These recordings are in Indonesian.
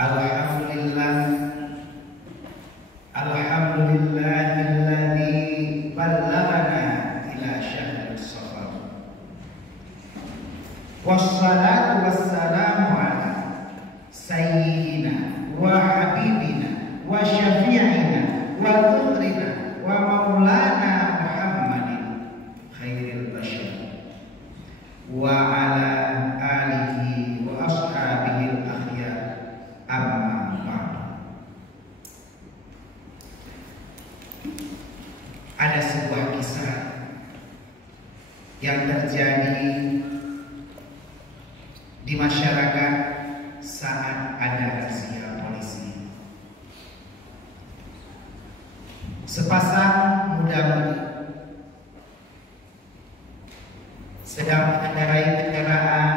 Alhamdulillah, alhamdulillahilladzi ballaghana ila syahril safar. Wassalatu wassalamu ala sayyidina wa habibina wa syafi'ina wa nurina wa maulana Muhammadin khairil bashar wa ala alihi wa ashabihi al-akhyar. Amma ba'du. Ada sebuah kisah yang terjadi di masyarakat saat ada razia polisi. Sepasang muda-mudi sedang mengendarai kendaraan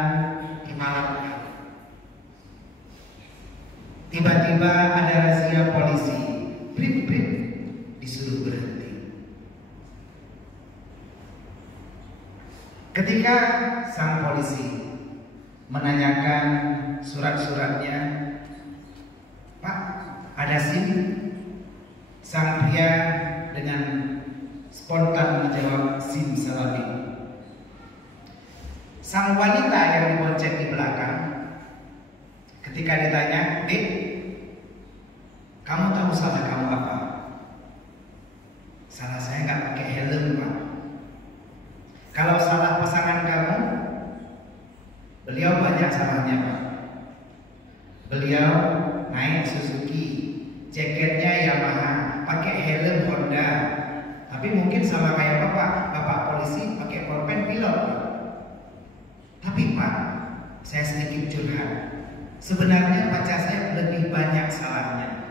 di malam hari. Tiba-tiba ada razia polisi, brit-brit, disuruh berhenti. Ketika sang polisi menanyakan surat-suratnya, "Pak, ada SIM?" Sang pria dengan spontan menjawab, "SIM Salabi." Sang wanita yang dibonceng di belakang ketika ditanya, "Dik, kamu tahu salah kamu apa?" "Salah saya nggak pakai helm, Pak." "Kalau salah pasangan kamu?" "Beliau banyak salahnya, Pak. Beliau naik Suzuki, jaketnya Yamaha, pakai helm Honda. Tapi mungkin sama kayak bapak polisi pakai pulpen pilot, Pak. Tapi Pak, saya sedikit curhat. Sebenarnya pacar saya lebih banyak salahnya.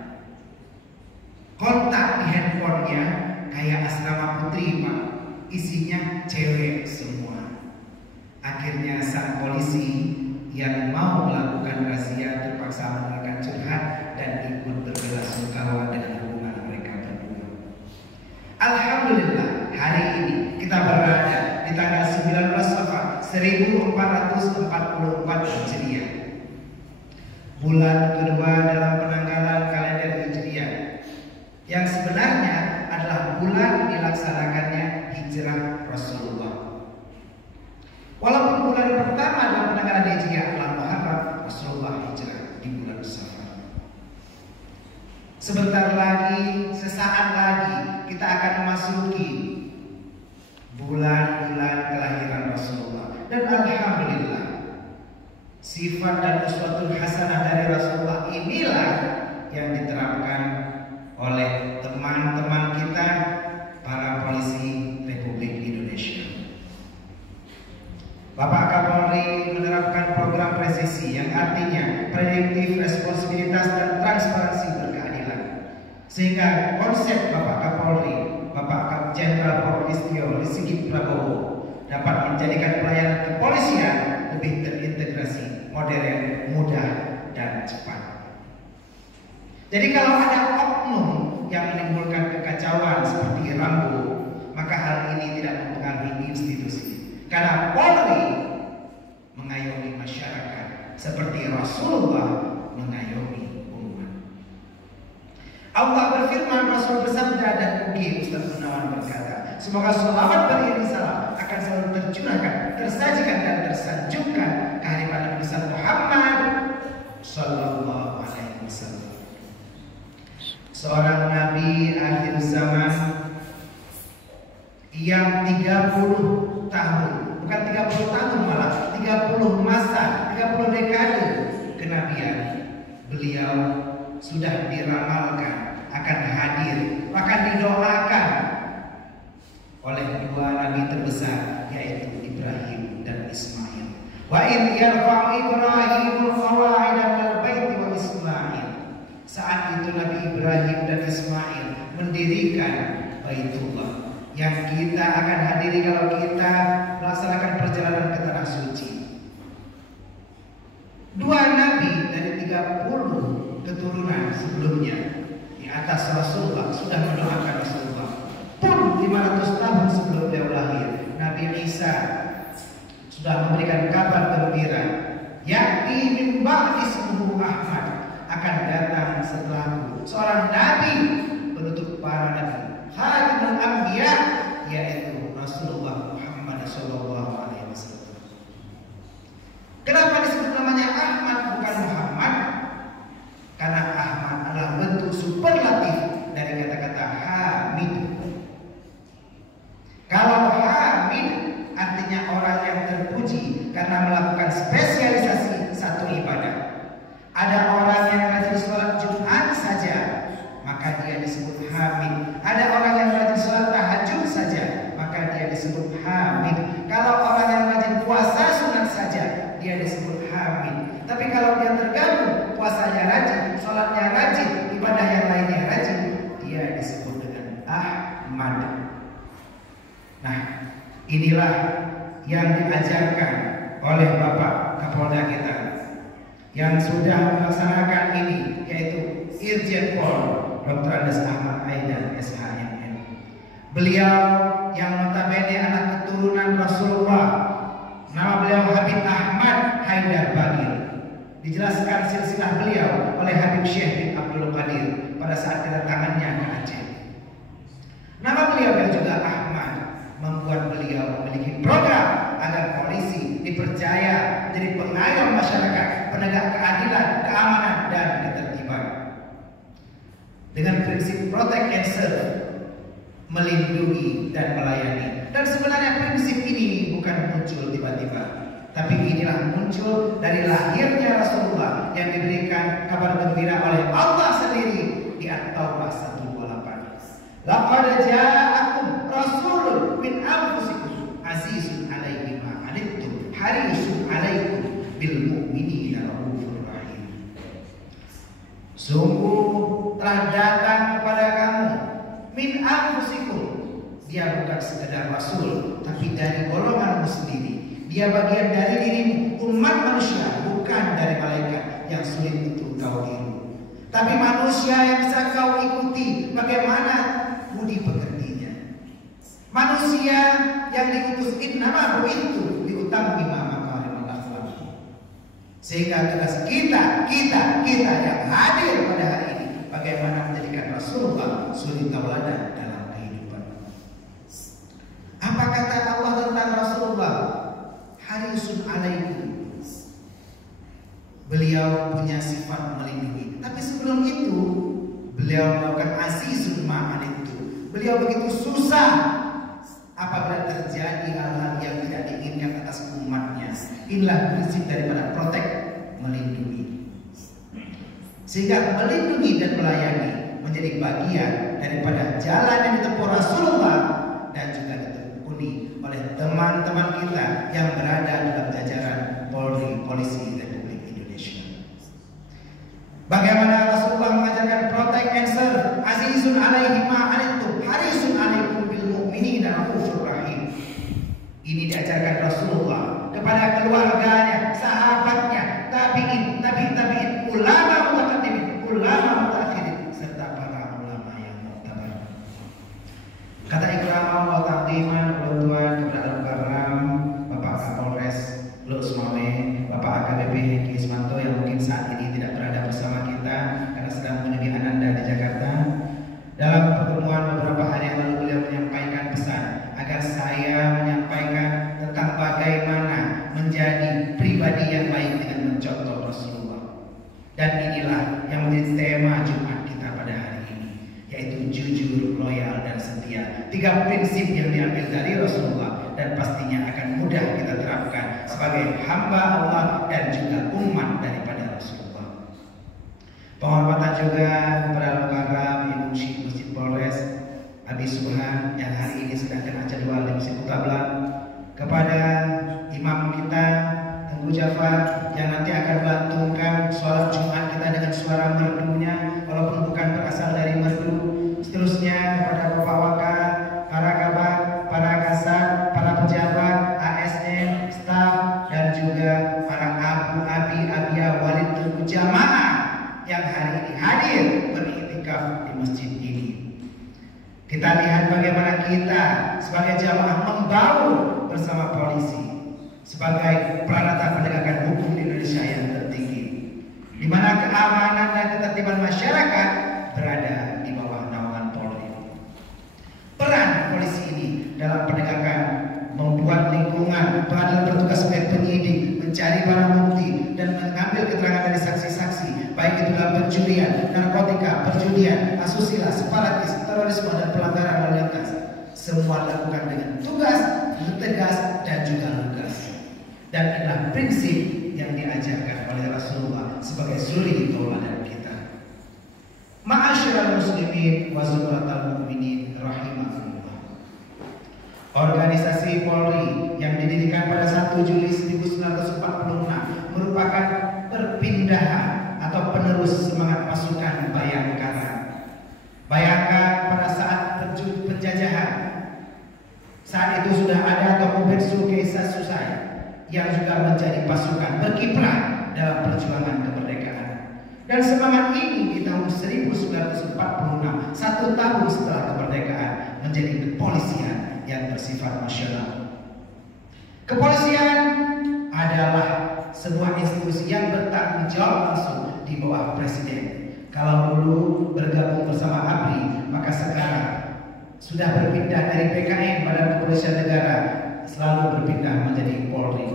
Kontak di handphonenya kayak asrama putri, Pak. Isinya cewek semua." Akhirnya sang polisi yang mau melakukan razia terpaksa meninggalkan curhat dan ikut berbelasungkawa dengan hubungan mereka berdua. Alhamdulillah, hari ini kita berada di tanggal 19 Safar 1444 Hijriah. Bulan kedua dalam penanggalan kalender Hijriah, yang sebenarnya adalah bulan dilaksanakannya hijrah Rasulullah. Walaupun bulan pertama dalam penanggalan Hijriah adalah Muharram, Rasulullah hijrah di bulan Safar. Sebentar lagi, sesaat lagi kita akan memasuki bulan-bulan kelahiran Rasulullah. Dan alhamdulillah, sifat dan uswatul hasanah dari Rasulullah inilah yang diterapkan oleh teman-teman kita, para polisi Republik Indonesia. Bapak Kapolri menerapkan program presisi yang artinya prediktif, responsibilitas, dan transparansi berkeadilan. Sehingga konsep Bapak Kapolri, Bapak Jenderal Polistio Sigit Prabowo, dapat menjadikan pelayanan kepolisian lebih terintegrasi, modern, mudah, dan cepat. Jadi kalau ada oknum yang menimbulkan kekacauan seperti Rambo, maka hal ini tidak mempengaruhi institusi. Karena Polri mengayomi masyarakat seperti Rasulullah mengayomi umat. Allah berfirman, Rasul bersabda, dan mungkin Ustaz Gunawan berkata, semoga selawat beriring salam akan selalu tercurahkan, tersajikan, dan tersanjungkan kehadiran Nabi besar Muhammad Sallallahu Alaihi Wasallam, seorang Nabi akhir zaman yang 30 tahun, bukan 30 tahun malah 30 masa, 30 dekade kenabian, beliau sudah diramalkan akan hadir, akan didoakan oleh dua nabi terbesar, yaitu Ibrahim dan Ismail. Wa in yarfa'u Ibrahimul qawa'ida minal baiti wa Ismail. Saat itu Nabi Ibrahim dan Ismail mendirikan Baitullah yang kita akan hadiri kalau kita melaksanakan perjalanan ke tanah suci. Dua nabi dari 30 keturunan sebelumnya di atas Rasulullah sudah mendoakan Rasulullah. Pun 500 tahun sebelum beliau lahir, Nabi Isa sudah memberikan kabar gembira, yakni min ba'di ismuhu Ahmad, akan setelahku, seorang nabi penutup para nabi, khatimul anbiya, yaitu Rasulullah Muhammad sallallahu alaihi wasallam. Kenapa disebut namanya Ahmad bukan Muhammad? Karena Ahmad adalah bentuk superlatif dari kata-kata Hamid. Kalau Hamid artinya orang yang terpuji karena melakukan spesialisasi satu ibadah. Ada orang yang rajin sholat Jumat saja, maka dia disebut Hamid. Ada orang yang rajin sholat tahajud saja, maka dia disebut Hamid. Kalau orang yang rajin puasa sunat saja, dia disebut Hamid. Tapi kalau dia tergabung, puasanya rajin, sholatnya rajin, ibadah yang lainnya rajin, dia disebut dengan Ahmad. Nah, inilah yang diajarkan oleh Bapak Kapolda kita yang sudah melaksanakan ini, yaitu Irjen Pol Dr. Andes Ahmad Haidar SHMM. Beliau yang notabene anak keturunan Rasulullah, nama beliau Habib Ahmad Haidar Bagir. Dijelaskan silsilah beliau oleh Habib Syekh bin Abdul Qadir pada saat kedatangannya ke Aceh. Nama beliau yang juga Ahmad membuat beliau memiliki program agar polisi dipercaya menjadi pengayom masyarakat, penegak keadilan, keamanan, dan ketertiban. Dengan prinsip protect and serve, melindungi dan melayani. Dan sebenarnya prinsip ini bukan muncul tiba-tiba, tapi inilah muncul dari lahirnya Rasulullah yang diberikan kabar gembira oleh Allah sendiri di At-Taubah 128. Laqad ja'akum rasulun min anfusikum azizun 'alaihi ma 'anittum harisun 'alaikum bil mu'minina raufur rahim. Sungguh telah datang kepada kamu min anfusikum. Dia bukan sekedar rasul, tapi dari golonganmu sendiri. Dia bagian dari dirimu, umat manusia, bukan dari malaikat yang sulit untuk kau tiru. Tapi manusia yang bisa kau ikuti bagaimana budi pekertinya. Manusia yang diutus innama bu'ithu liutammi makarimul akhlaq. Sehingga tugas kita yang hadir pada hari ini, bagaimana menjadikan Rasulullah suri tauladan dalam kehidupan. Apa kata Allah tentang Rasulullah? Harisun alaikum. Beliau punya sifat melindungi. Tapi sebelum itu, beliau melakukan azizun ma'anittu. Beliau begitu susah apabila terjadi hal-hal yang tidak diinginkan atas umatnya. Inilah prinsip daripada protect, melindungi. Sehingga melindungi dan melayani menjadi bagian daripada jalan yang ditempuh Rasulullah dan juga ditekuni oleh teman-teman kita yang berada dalam jajaran Polri, Polisi Republik Indonesia. Bagaimana Rasulullah mengajarkan protect and serve, azizun alaihi ma anittum harisun alaikum bil mu'minina raufur rahim. Ini diajarkan Rasulullah kepada keluarganya, sahabatnya, tabi'in, tabi'in, ulama mutaqaddimin, ulama mutaakhirin, serta para ulama yang muktabar. Kata ikraman wa taqdiman Tuan kepada Al-Mukarram Bapak Kapolres Lu Sumawe, Bapak AKBP Hengki Ismanto yang mungkin saat ini tidak berada bersama kita karena sedang menuju Ananda di Jakarta. Dalam pertemuan beberapa hari yang lalu beliau menyampaikan pesan agar saya menyampaikan tentang bagaimana menjadi pribadi yang baik dengan mencontoh Rasulullah. Dan inilah yang menjadi tema Jumat kita pada hari ini, yaitu jujur, loyal, dan setia. 3 prinsip yang diambil dari Rasulullah dan pastinya akan mudah kita terapkan sebagai hamba Allah dan juga umat daripada Rasulullah. Penghormatan juga kepada Al-Mukarram Ibu Syekh Masjid Polres Abi Subhan yang hari ini sedang kena jadwal di Masjid Kutablang, kepada imam kita Tengku Jafar yang nanti akan melantunkan sholat Jumat kita dengan suara merdunya walaupun bukan berasal dari merdu. Seterusnya kepada Bapak Wakil, para kabar, para kasat, para pejabat, ASN, staf, dan juga para abu, abi, abia, walid, dan jamaah yang hari ini hadir beriktikaf di masjid ini. Kita lihat bagaimana kita sebagai jamaah membaur bersama polisi sebagai peranata penegakan hukum di Indonesia yang tertinggi, di mana keamanan dan ketertiban masyarakat berada di bawah naungan Polri. Peran polisi ini dalam penegakan membuat lingkungan pengadilan bertugas sebagai penyidik, mencari barang bukti dan mengambil keterangan dari saksi-saksi, baik itu dalam pencurian, narkotika, perjudian, asusila, separatis, terorisme dan pelanggaran lalu lintas. Semua dilakukan dengan tugas, tegas dan juga lugas. Dan adalah prinsip yang diajarkan oleh Rasulullah sebagai suri tauladan kita. Ma'asyiral muslimin wa zumratal mu'minin rahimakumullah. Organisasi Polri yang didirikan pada 1 Juli 1946 merupakan perpindahan atau penerus semangat pasukan Bayangkara. Bayangkan pada saat penjajahan, saat itu sudah ada tokoh Bensu Kaisar Susai yang juga menjadi pasukan berkiprah dalam perjuangan kemerdekaan. Dan semangat ini di tahun 1946, 1 tahun setelah kemerdekaan, menjadi kepolisian yang bersifat nasional. Kepolisian adalah sebuah institusi yang bertanggung jawab langsung di bawah presiden. Kalau dulu bergabung bersama ABRI, maka sekarang sudah berpindah dari PKN, Badan Kepolisian Negara, selalu berpindah menjadi Polri.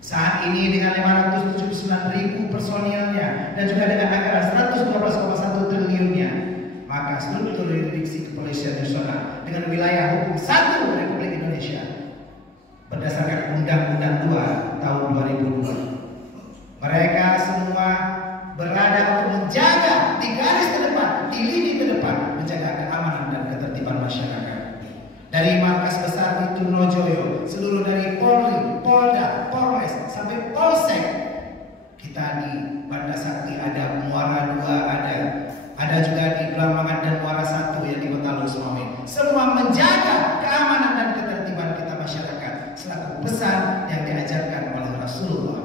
Saat ini dengan 579.000 personilnya dan juga dengan anggaran 112,1 triliunnya, maka struktur jurisdiksi kepolisian nasional dengan wilayah hukum 1 Republik Indonesia berdasarkan Undang-Undang 2 tahun 2002. Mereka semua berada untuk menjaga di garis terdepan, di lini terdepan, menjaga keamanan dan ketertiban masyarakat. Dari markas besar di Trunojoyo, seluruh dari Polri, Polda, Polres sampai Polsek. Kita di Banda Sakti ada, Muara 2 ada juga di Blambangan dan Muara 1 yang di Kota Lusmawe. Semua menjaga keamanan dan ketertiban kita masyarakat selaku pesan yang diajarkan oleh Rasulullah.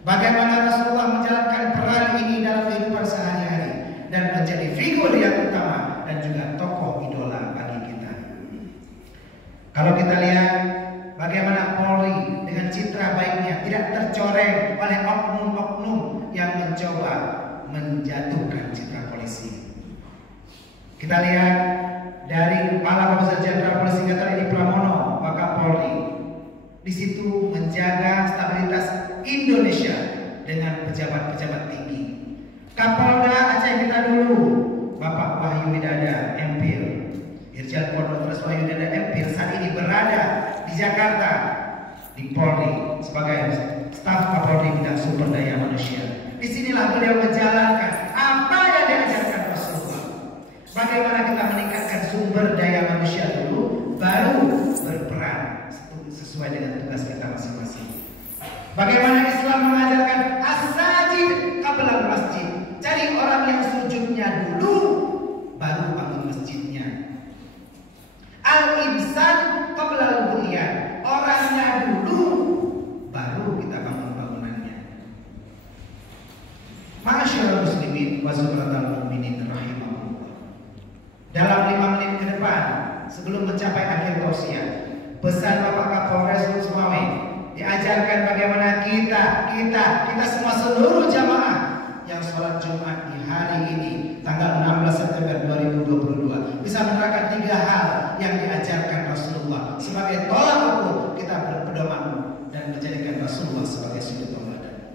Bagaimana Rasulullah menjalankan peran ini dalam kehidupan sehari-hari dan menjadi figur yang utama dan juga tokoh idola bagi kita. Kalau kita lihat bagaimana Polri dengan citra baiknya tidak tercoreng oleh oknum-oknum yang mencoba menjatuhkan citra polisi. Kita lihat dari Kepala Komisaris Jenderal Polisi Gatot Edi Pramono, Wakapolri, di situ menjaga stabilitas Indonesia dengan pejabat-pejabat tinggi. Kapolda Aceh kita dulu, Bapak Wahyu Widada MPil, Irjen Pol Dr. Wahyu Widada MPil, saat ini berada di Jakarta di Polri sebagai staf Kapolri bidang sumber daya manusia. Disinilah beliau menjalankan apa yang diajarkan Rasulullah. Bagaimana kita meningkatkan sumber daya manusia dulu, baru berperan sesuai dengan tugas kita masing-masing. Bagaimana Islam mengajarkan as-sajid qabla masjid. Cari orang yang sujudnya dulu, baru bangun masjidnya. Al-insan qabla al-bunyan. Orangnya dulu, baru kita bangun bangunannya. Ma'asyiral muslimin wa zumratal mu'minin rahimakumullah. Dalam 5 menit ke depan, sebelum mencapai akhir tausiah, pesan Bapak Kapolres Lusmawe diajarkan bagaimana kita semua seluruh jamaah yang sholat Jumat di hari ini tanggal 16 September 2022 bisa menerapkan 3 hal yang diajarkan Rasulullah sebagai tolak ukur kita berpedoman dan menjadikan Rasulullah sebagai suri tauladan.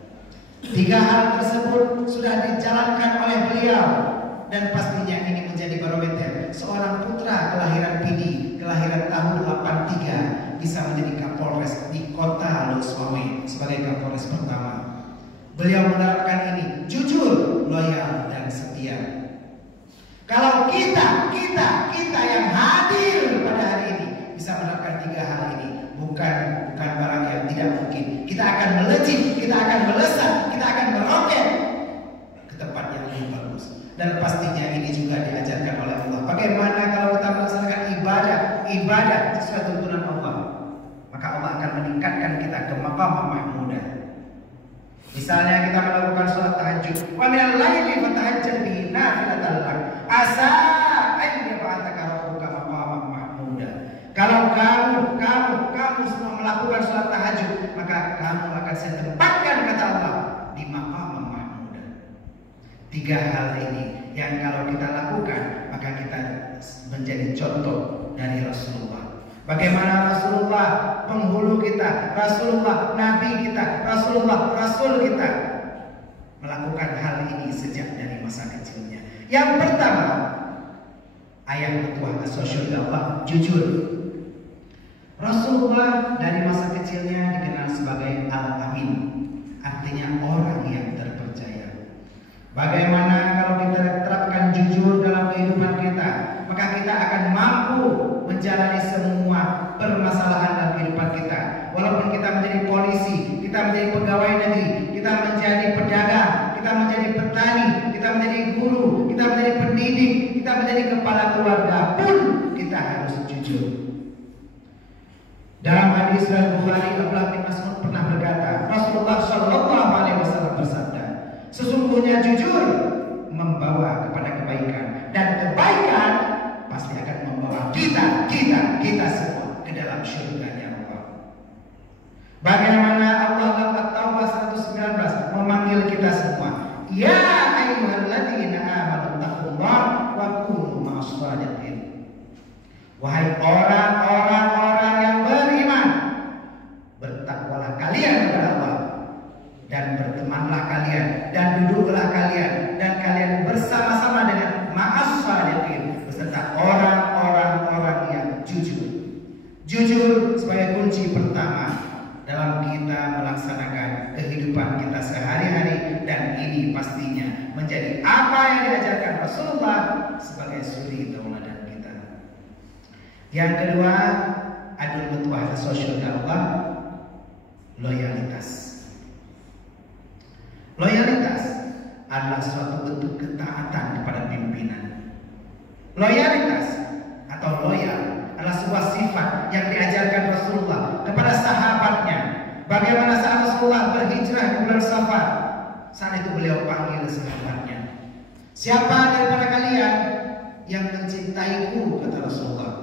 3 hal tersebut sudah dijalankan oleh beliau dan pastinya ini menjadi barometer seorang putra kelahiran Pidi, kelahiran tahun 83 bisa menjadi Kapolres di Kota Lusmawe sebagai Kapolres pertama. Beliau menerapkan ini jujur, loyal dan setia. Kalau kita yang hadir pada hari ini bisa menerapkan 3 hal ini, bukan barang yang tidak mungkin. Kita akan melejit, kita akan melesat, kita akan meroket ke tempat yang lebih bagus. Dan pastinya ini juga diajarkan oleh Allah. Bagaimana kalau kita melaksanakan ibadah sesuai tuntunan Allah, maka Allah akan meningkatkan kita ke maqam mahmudah. Misalnya kita melakukan sholat tahajud, wa minal laili fatahajjad bihi nafilatan lak asa an yab'atsaka rabbuka maqaman mahmuda. Kalau kamu semua melakukan sholat tahajud, maka kamu akan saya tempatkan, kata Allah, di maqam mahmuda. Tiga hal ini yang kalau kita lakukan maka kita menjadi contoh dari Rasulullah. Bagaimana Rasulullah penghulu kita, Rasulullah Nabi kita, Rasulullah Rasul kita melakukan hal ini sejak dari masa kecilnya. Yang pertama, ayat petua sosial dakwah jujur. Rasulullah dari masa kecilnya dikenal sebagai Al-Amin, artinya orang yang terpercaya. Bagaimana kalau kita terapkan jujur dalam kehidupan kita, maka kita akan mampu menjalani semua permasalahan dalam kehidupan kita. Walaupun kita menjadi polisi, kita menjadi pegawai negeri, kita menjadi pedagang, kita menjadi petani, kita menjadi guru, kita menjadi pendidik, kita menjadi kepala keluarga pun kita harus jujur. Dalam hadis riwayat Bukhari, Abdullah bin Mas'ud pernah berkata, Rasulullah Shallallahu Alaihi Wasallam bersabda, sesungguhnya jujur membawa kepada kebaikan, dan kebaikan pasti akan membawa kita semua ke dalam surganya Allah. Bagaimana Allah dalam At-Taubah 119 memanggil kita semua, ya ayyuhalladzina amanu taqullaha wa kunu ma'as shadiqin. Wahai orang-orang yang beriman, bertakwalah kalian kepada Allah, dan bertemanlah kalian, dan duduklah kalian, dan kalian bersama-sama dengan ma'as shadiqin, beserta orang-orang yang jujur. Jujur sebagai kunci pertama dalam kita melaksanakan kehidupan kita sehari-hari, dan ini pastinya menjadi apa yang diajarkan Rasulullah sebagai suri tauladan kita. Yang kedua, adul mutuah sosial dakwah, loyalitas. Loyalitas adalah suatu bentuk ketaatan kepada pimpinan. Loyalitas atau loyal adalah sebuah sifat yang diajarkan Rasulullah kepada sahabatnya. Bagaimana saat Rasulullah berhijrah di bulan Safar, saat itu beliau panggil sahabatnya, siapa daripada kalian yang mencintaiku, kata Rasulullah.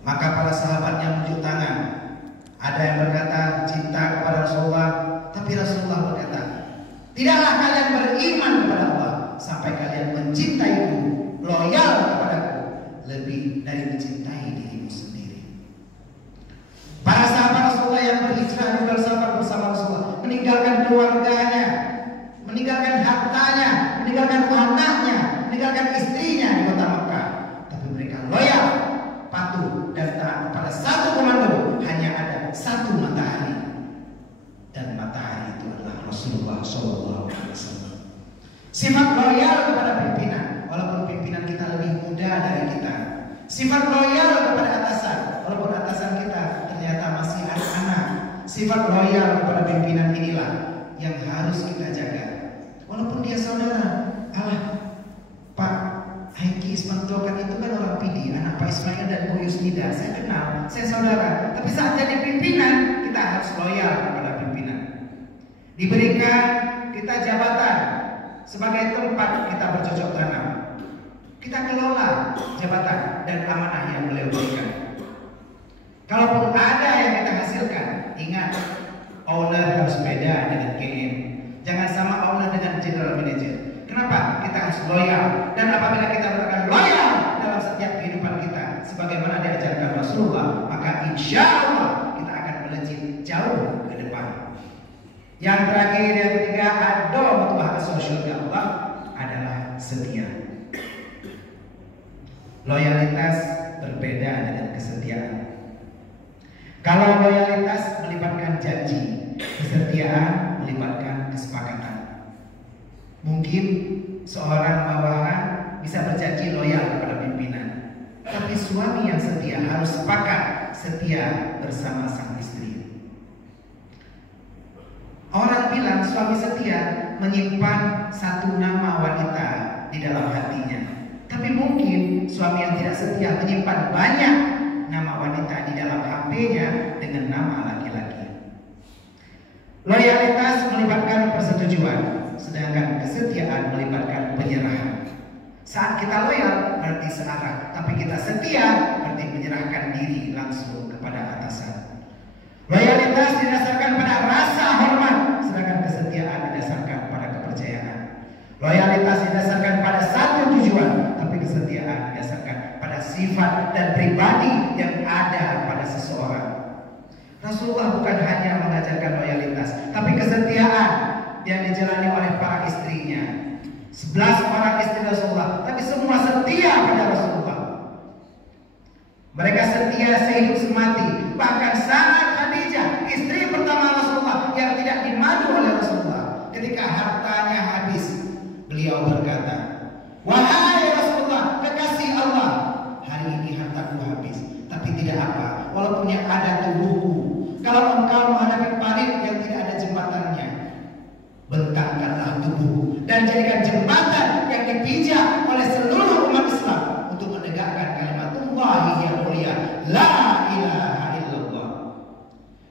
Maka para sahabatnya menunjuk tangan. Ada yang berkata cinta kepada Rasulullah, tapi Rasulullah berkata, tidaklah kalian beriman kepada Allah sampai kalian mencintaiku, loyal kepadaku lebih dari mencintai dirimu sendiri. Para sahabat Rasulullah yang berhijrah di bulan Safar bersama Rasulullah, meninggalkan keluarganya, meninggalkan hartanya, meninggalkan anaknya, meninggalkan istrinya di kota Mekah, tapi mereka loyal, patuh dan taat kepada satu komando. Hanya ada satu matahari, dan matahari itu adalah Rasulullah SAW. Sifat loyal kepada pimpinan, walaupun pimpinan kita lebih muda dari kita. Sifat loyal kepada atasan, walaupun atasan kita ternyata masih anak-anak. Sifat loyal kepada pimpinan inilah yang harus kita jaga. Walaupun dia saudara, Pak Haiki Ismanto kan itu kan orang PD, anak Pak Ismail dan Bu Yusnida, saya kenal, saya saudara. Tapi saat jadi pimpinan, kita harus loyal kepada pimpinan. Diberikan kita jabatan sebagai tempat kita bercocok tanam, kita kelola jabatan dan amanah yang beliau berikan. Kalaupun ada yang kita hasilkan, ingat, owner harus beda dengan GM. Jangan sama owner dengan general manager. Kenapa? Kita harus loyal. Dan apabila kita berkata loyal dalam setiap kehidupan kita, sebagaimana diajarkan Rasulullah, maka insya Allah kita akan melejit jauh ke depan. Yang terakhir, yang ketiga, adul mutuah sosial dakwah adalah setia. Loyalitas berbeda dengan kesetiaan. Kalau loyalitas melibatkan janji, kesetiaan melibatkan kesepakatan. Mungkin seorang bawahan bisa berjanji loyal kepada pimpinan, tapi suami yang setia harus sepakat setia bersama sang istri. Orang bilang suami setia menyimpan satu nama wanita di dalam hatinya, tapi mungkin suami yang tidak setia menyimpan banyak nama wanita di dalam HP-nya dengan nama laki-laki. Loyalitas melibatkan persetujuan, sedangkan kesetiaan melibatkan penyerahan. Saat kita loyal berarti searah, tapi kita setia berarti menyerahkan diri langsung kepada atasan. Loyalitas didasarkan pada rasa hormat, sedangkan kesetiaan didasarkan pada kepercayaan. Loyalitas didasarkan pada satu tujuan, tapi kesetiaan didasarkan pada sifat dan pribadi yang ada pada seseorang. Rasulullah bukan hanya mengajarkan loyalitas, tapi kesetiaan yang dijalani oleh para istrinya. 11 orang istri Rasulullah, tapi semua setia pada Rasulullah. Mereka setia sehidup semati. Bahkan sangat Khadijah, istri pertama Rasulullah, yang tidak dimadu oleh Rasulullah. Ketika hartanya habis, beliau berkata, "Wahai Rasulullah, kekasih Allah, hari ini hartaku habis, tapi tidak apa, walaupun yang ada tubuhku. Kalau engkau menghadapi parit yang tidak ada jembatannya, bentangkanlah tubuhku dan jadikan jembatan yang dipijak oleh seluruh umat Islam untuk menegakkan kalimatullah yang mulia, la ilaha illallah."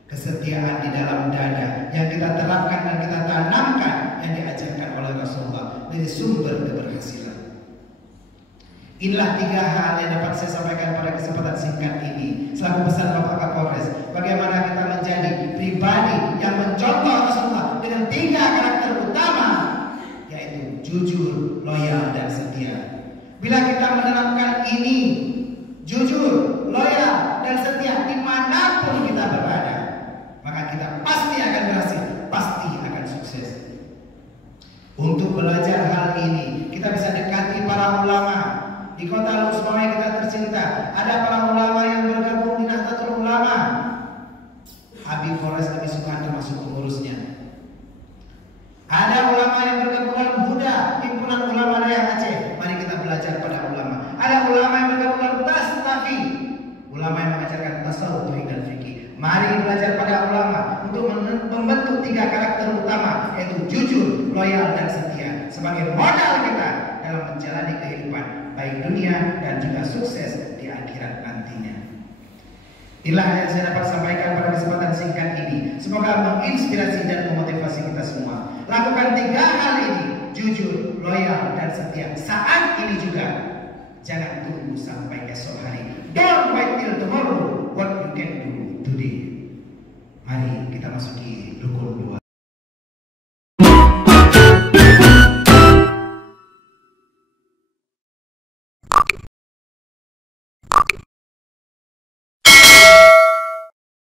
Kesetiaan di dalam dada yang kita terapkan dan kita tanamkan, yang diajarkan oleh Rasulullah, dari sumber keberhasilan. Inilah 3 hal yang dapat saya sampaikan pada kesempatan singkat ini selaku pesan Bapak Kapolres, bagaimana kita menjadi pribadi yang mencontoh Rasulullah dengan 3 karakter utama, yaitu jujur, loyal, dan setia. Bila kita menerapkan ini, jujur, loyal, dan setia dimanapun kita berada, maka kita pasti akan berhasil, pasti akan sukses. Untuk belajar hal ini, kita bisa dekati para ulama. Di kota Lusmawai kita tercinta, ada para ulama yang bergabung di Nahdlatul Ulama. Habib Forest Abi Sukan termasuk pengurusnya. Ada ulama yang bergabung dalam Huda, himpunan ulama daerah Aceh. Mari kita belajar pada ulama. Ada ulama yang bergabung dalam Tastafi, ulama yang mengajarkan tasawuf, tauhid, dan fikih. Mari belajar pada ulama untuk membentuk 3 karakter utama, yaitu jujur, loyal, dan setia, sebagai modal kita dalam menjalani kehidupan baik dunia dan juga sukses di akhirat nantinya. Inilah yang saya dapat sampaikan pada kesempatan singkat ini. Semoga menginspirasi dan memotivasi kita semua. Lakukan 3 hal ini, jujur, loyal, dan setia, saat ini juga. Jangan tunggu sampai esok hari. Don't wait till tomorrow what you can do today. Mari kita masuki rukun 2.